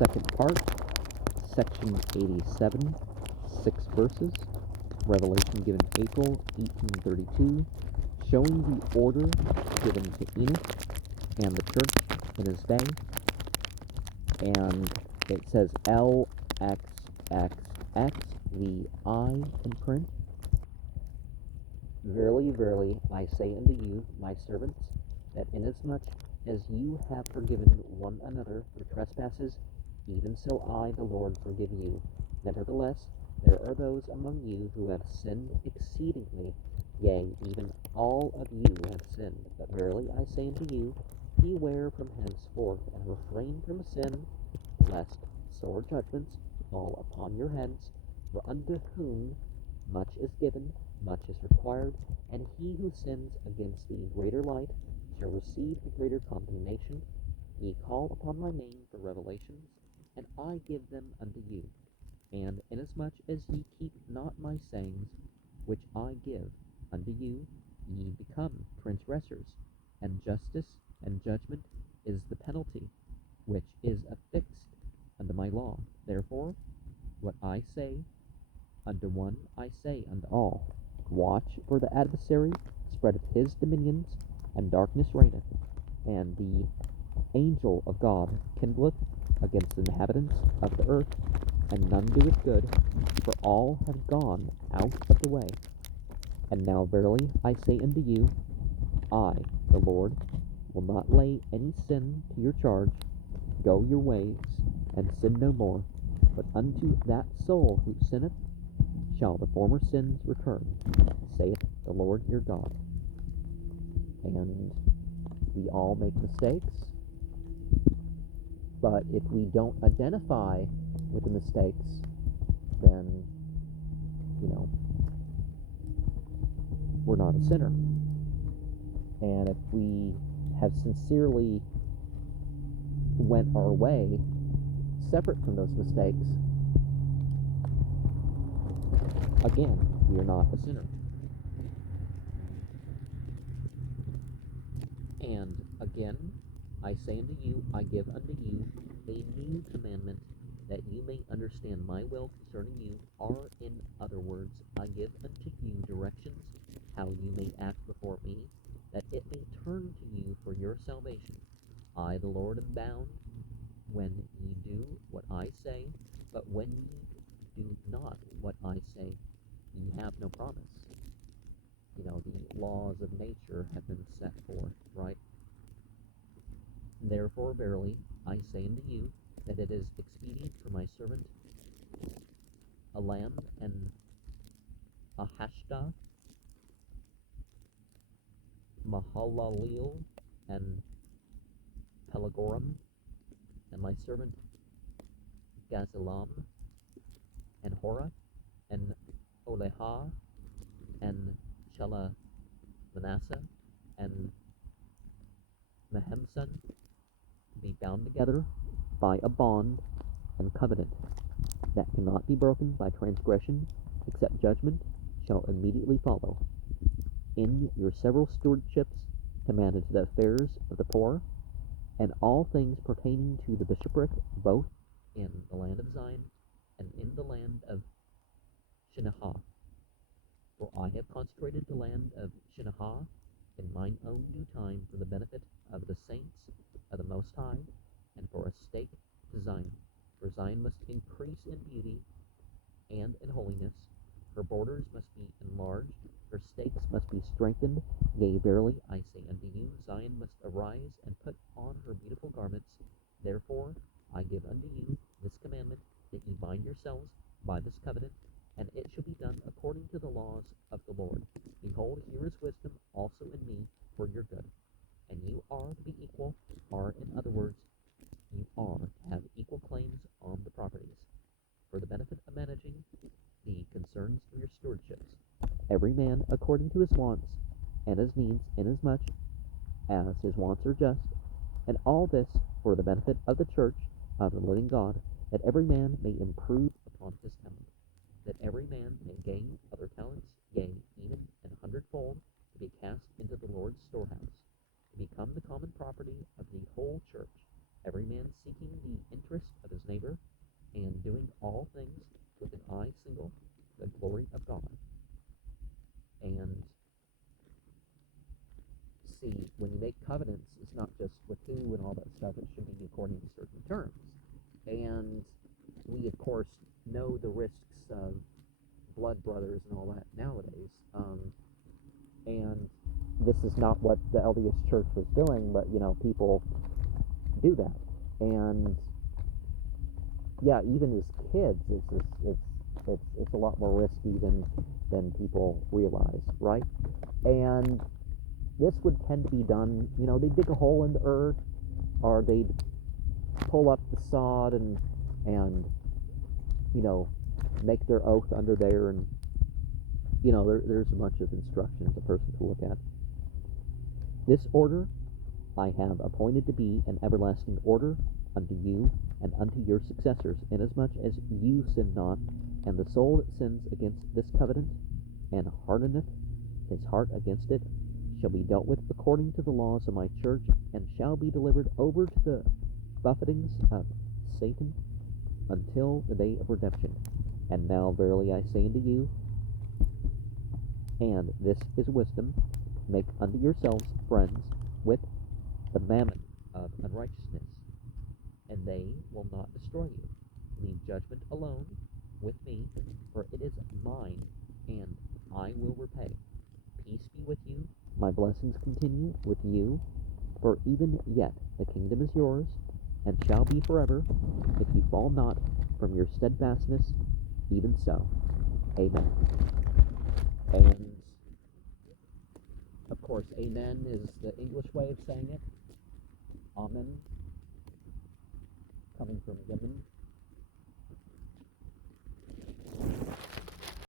second part, section 87, 6 verses, revelation given April 1832, showing the order given to Enos and the church in his day, and it says LXXX, the I in print. Verily, verily, I say unto you, my servants, that inasmuch as you have forgiven one another your trespasses, even so I, the Lord, forgive you. Nevertheless, there are those among you who have sinned exceedingly, yea, even all of you have sinned. But verily I say unto you, beware from henceforth, and refrain from sin, lest sore judgments fall upon your heads. For unto whom much is given, much is required, and he who sins against the greater light shall receive the greater condemnation. Ye call upon my name for revelations, and I give them unto you. And inasmuch as ye keep not my sayings, which I give unto you, ye become transgressors, and justice and judgment is the penalty, which is affixed unto my law. Therefore, what I say unto one I say unto all, watch, for the adversary spreadeth his dominions, and darkness reigneth, and the angel of God kindleth against the inhabitants of the earth, and none doeth good, for all have gone out of the way. And now verily I say unto you, I, the Lord, will not lay any sin to your charge. Go your ways, and sin no more. But unto that soul who sinneth shall the former sins return, saith the Lord your God. And we all make mistakes, but if we don't identify with the mistakes, then, we're not a sinner. And if we have sincerely went our way separate from those mistakes, again, we are not a sinner. And again, I say unto you, I give unto you a new commandment, that you may understand my will concerning you, or in other words, I give unto you directions how you may act before me, that it may turn to you for your salvation. I, the Lord, am bound when ye do what I say, but when ye do not what I say, ye have no promise. The laws of nature have been set forth, right? Therefore, verily, I say unto you, that it is expedient for my servant a lamb and a hashdah, Mahalaleel and Pelagoram, and my servant Gazalam, and Hora, and Oleha, and Shela Manasseh, and Mahemson, be bound together by a bond and covenant that cannot be broken by transgression, except judgment shall immediately follow. In your several stewardships commanded to the affairs of the poor, and all things pertaining to the bishopric, both in the land of Zion and in the land of Shinnah. For I have consecrated the land of Shinnah in mine own due time for the benefit of the saints of the Most High, and for a stake to Zion. For Zion must increase in beauty and in holiness. Her borders must be enlarged, her stakes must be strengthened. Yea, verily, I say unto you, Zion must arise and put on her beautiful garments. Therefore, I give unto you this commandment, that ye bind yourselves by this covenant, and it shall be done according to the laws of the Lord. Behold, here is wisdom also in me for your good. And you are to be equal, or in other words, you are to have equal claims on the properties, for the benefit of managing the concerns of your stewardships, every man according to his wants and his needs, inasmuch as his wants are just, and all this for the benefit of the church of the living God, that every man may improve upon his talent, that every man may gain other talents, yea, even an hundredfold, to be cast into the Lord's storehouse, to become the common property of the whole church, every man seeking the interest of his neighbor. is not what the LDS Church was doing, but people do that, and yeah, even as kids, it's a lot more risky than people realize, right? And this would tend to be done, they dig a hole in the earth, or they'd pull up the sod and make their oath under there, and there's a bunch of instructions a person to look at. This order I have appointed to be an everlasting order unto you and unto your successors, inasmuch as you sin not, and the soul that sins against this covenant, and hardeneth his heart against it, shall be dealt with according to the laws of my church, and shall be delivered over to the buffetings of Satan until the day of redemption. And now verily I say unto you, and this is wisdom, make unto yourselves friends with the mammon of unrighteousness, and they will not destroy you. Leave judgment alone with me, for it is mine, and I will repay. Peace be with you. My blessings continue with you, for even yet the kingdom is yours, and shall be forever, if you fall not from your steadfastness, even so. Amen. And, of course, amen is the English way of saying it. Amen, coming from Yemen.